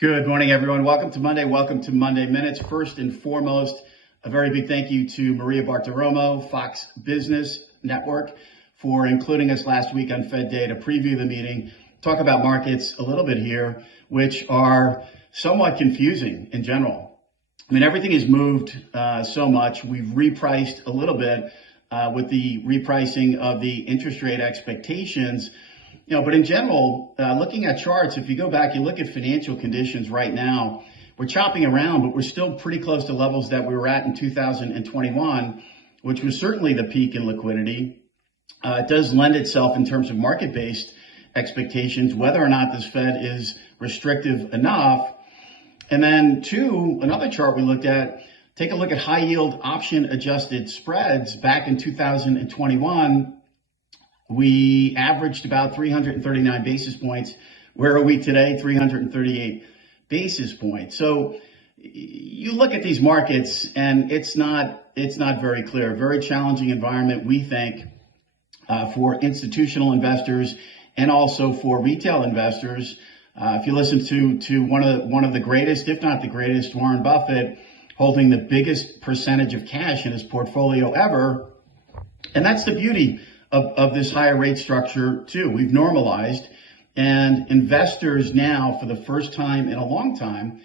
Good morning, everyone. Welcome to Monday. Welcome to Monday Minutes. First and foremost, a very big thank you to Maria Bartiromo, Fox Business Network, for including us last week on Fed Day to preview the meeting, talk about markets a little bit here, which are somewhat confusing in general. I mean, everything has moved so much. We've repriced a little bit with the repricing of the interest rate expectations. But in general, looking at charts, if you go back, you look at financial conditions right now, we're chopping around, but we're still pretty close to levels that we were at in 2021, which was certainly the peak in liquidity. It does lend itself in terms of market-based expectations, whether or not this Fed is restrictive enough. And then two, another chart we looked at, take a look at high yield option adjusted spreads back in 2021. We averaged about 339 basis points. Where are we today? 338 basis points. So you look at these markets and it's not very clear. Very challenging environment, we think, for institutional investors and also for retail investors. If you listen to one of the greatest, if not the greatest, Warren Buffett, holding the biggest percentage of cash in his portfolio ever, and that's the beauty of this higher rate structure too. We've normalized, and investors now, for the first time in a long time,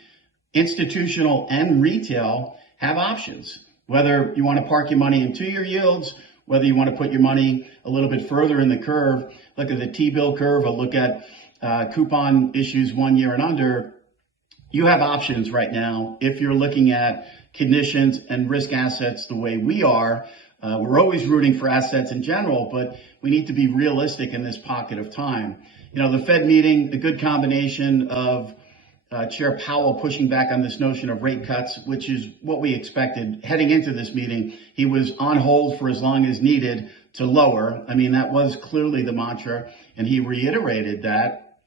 institutional and retail, have options. Whether you want to park your money in 2-year yields, whether you want to put your money a little bit further in the curve, look at the T-bill curve, or look at coupon issues 1 year and under, you have options right now if you're looking at conditions and risk assets the way we are. We're always rooting for assets in general, but we need to be realistic in this pocket of time. The Fed meeting, a good combination of Chair Powell pushing back on this notion of rate cuts, which is what we expected heading into this meeting. He was on hold for as long as needed to lower. I mean, that was clearly the mantra, and he reiterated that.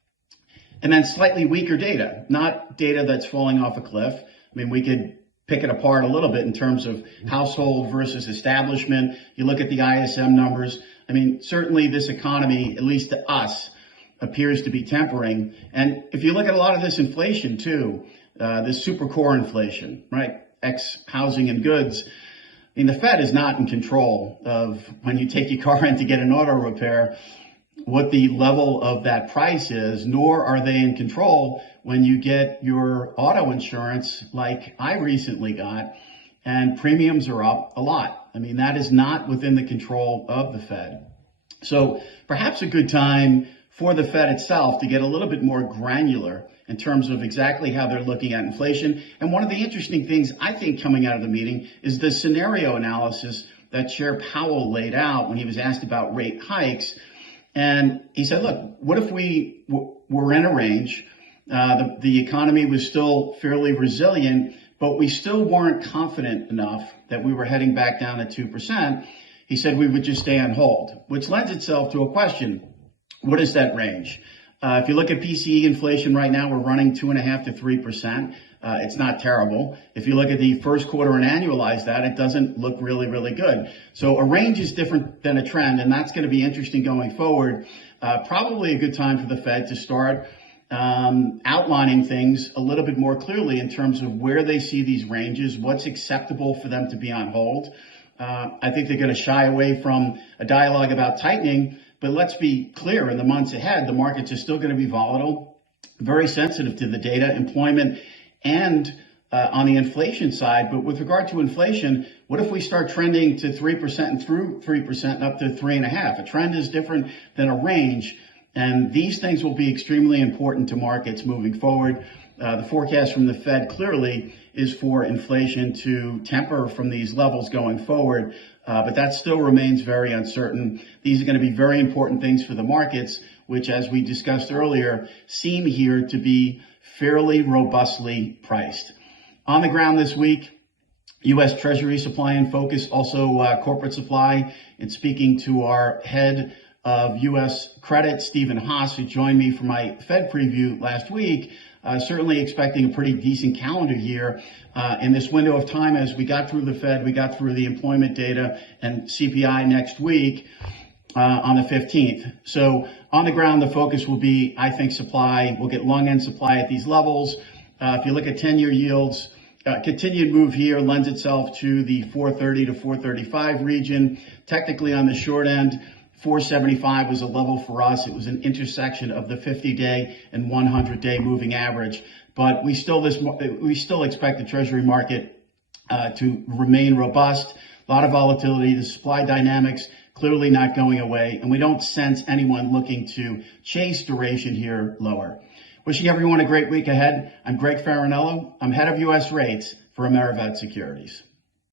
And then slightly weaker data, not data that's falling off a cliff. I mean, we could pick it apart a little bit in terms of household versus establishment. You look at the ISM numbers. I mean, certainly this economy, at least to us, appears to be tempering. And if you look at a lot of this inflation too, this super core inflation, right? Ex housing and goods. I mean, the Fed is not in control of, when you take your car in to get an auto repair, what the level of that price is, nor are they in control when you get your auto insurance like I recently got, and premiums are up a lot. I mean, that is not within the control of the Fed. So perhaps a good time for the Fed itself to get a little bit more granular in terms of exactly how they're looking at inflation. And one of the interesting things I think coming out of the meeting is the scenario analysis that Chair Powell laid out when he was asked about rate hikes. And he said, look, what if we were in a range, the economy was still fairly resilient, but we still weren't confident enough that we were heading back down at 2%. He said we would just stay on hold, which lends itself to a question. What is that range? If you look at PCE inflation right now, we're running 2.5% to 3%. It's not terrible. If you look at the first quarter and annualize that, it doesn't look really, really good. So a range is different than a trend, and that's going to be interesting going forward. Probably a good time for the Fed to start outlining things a little bit more clearly in terms of where they see these ranges, what's acceptable for them to be on hold. I think they're going to shy away from a dialogue about tightening, but let's be clear, in the months ahead, the markets are still going to be volatile, very sensitive to the data, employment, and on the inflation side. But with regard to inflation, what if we start trending to 3% and through 3% and up to 3.5%? A trend is different than a range, and these things will be extremely important to markets moving forward. The forecast from the Fed clearly is for inflation to temper from these levels going forward, but that still remains very uncertain. These are going to be very important things for the markets, which, as we discussed earlier, seem here to be fairly robustly priced. On the ground this week, U.S. Treasury supply in focus, also corporate supply. And speaking to our head of U.S. credit, Stephen Haas, who joined me for my Fed preview last week, certainly expecting a pretty decent calendar year in this window of time as we got through the Fed, we got through the employment data and CPI next week. On the 15th. So on the ground, the focus will be, I think, supply. We'll get long end supply at these levels. If you look at 10-year yields, continued move here lends itself to the 430 to 435 region. Technically on the short end, 475 was a level for us. It was an intersection of the 50-day and 100-day moving average. But we still expect the Treasury market to remain robust. A lot of volatility. The supply dynamics clearly not going away, and we don't sense anyone looking to chase duration here lower. Wishing everyone a great week ahead. I'm Greg Faranello. I'm head of U.S. rates for AmeriVet Securities.